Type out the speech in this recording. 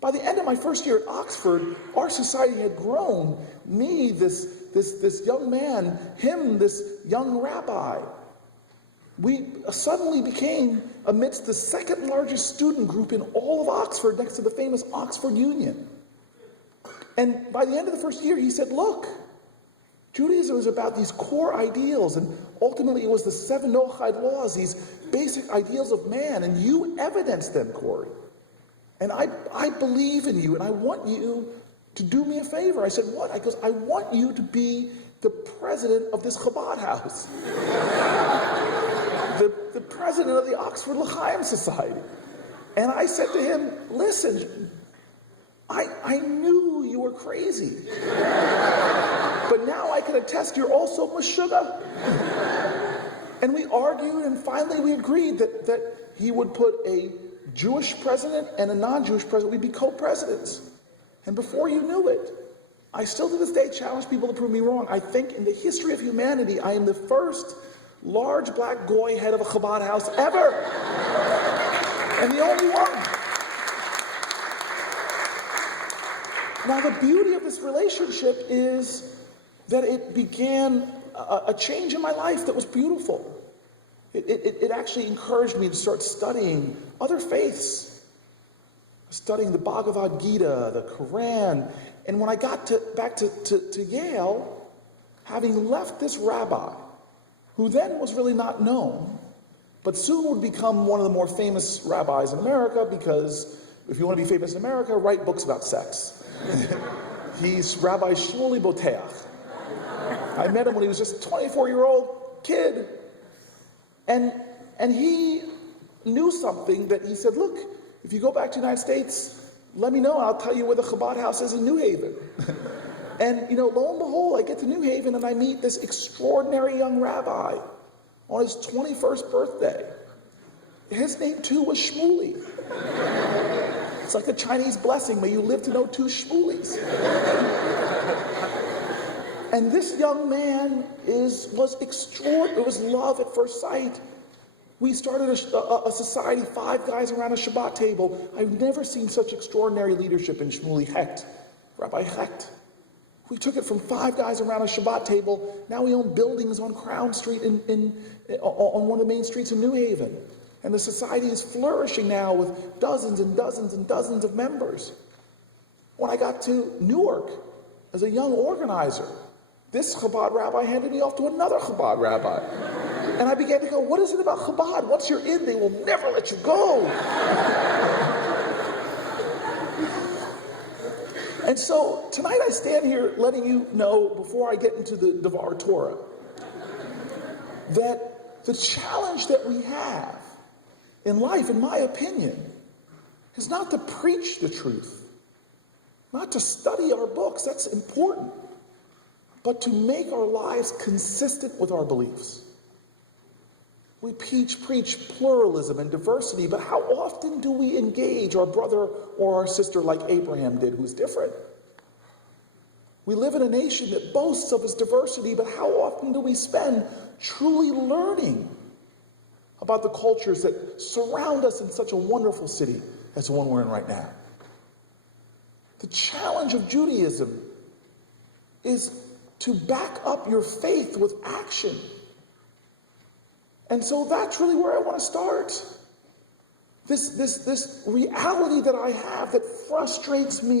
By the end of my first year at Oxford, our society had grown. Me, this young man, him, this young rabbi. We suddenly became amidst the second largest student group in all of Oxford, next to the famous Oxford Union. And by the end of the first year, he said, look, Judaism is about these core ideals, and ultimately it was the 7 Noahide laws, these basic ideals of man, and you evidenced them, Corey. And I believe in you, and I want you to do me a favor. I said, what? I goes, I want you to be the president of this Chabad house. the president of the Oxford L'Chaim Society. And I said to him, listen, I knew you were crazy. But now I can attest you're also Meshuggah. And we argued, and finally we agreed that he would put a Jewish president and a non-Jewish president. We'd be co-presidents. And before you knew it, I still to this day challenge people to prove me wrong. I think in the history of humanity, I am the first large black goy head of a Chabad house ever. And the only one. Now the beauty of this relationship is that it began a change in my life that was beautiful. It actually encouraged me to start studying other faiths, studying the Bhagavad Gita, the Quran. And when I got back to Yale, having left this rabbi, who then was really not known, but soon would become one of the more famous rabbis in America, because if you want to be famous in America, write books about sex. He's Rabbi Shmuley Botech. I met him when he was just a 24-year-old kid. And he knew something that he said, look, if you go back to the United States, let me know, and I'll tell you where the Chabad house is in New Haven. And, lo and behold, I get to New Haven and I meet this extraordinary young rabbi on his 21st birthday. His name, too, was Shmuley. It's like the Chinese blessing, may you live to know 2 Shmuleys. And this young man was extraordinary. It was love at first sight. We started a society, 5 guys around a Shabbat table. I've never seen such extraordinary leadership in Shmuley Hecht, Rabbi Hecht. We took it from 5 guys around a Shabbat table. Now we own buildings on Crown Street on one of the main streets in New Haven. And the society is flourishing now with dozens and dozens and dozens of members. When I got to Newark as a young organizer, this Chabad rabbi handed me off to another Chabad rabbi. And I began to go, what is it about Chabad? Once you're in, they will never let you go. And so tonight I stand here letting you know, before I get into the Devar Torah, that the challenge that we have in life, in my opinion, is not to preach the truth, not to study our books, that's important, but to make our lives consistent with our beliefs. We preach pluralism and diversity, but how often do we engage our brother or our sister like Abraham did, who's different? We live in a nation that boasts of its diversity, but how often do we spend truly learning about the cultures that surround us in such a wonderful city as the one we're in right now? The challenge of Judaism is to back up your faith with action. And so that's really where I want to start. This reality that I have that frustrates me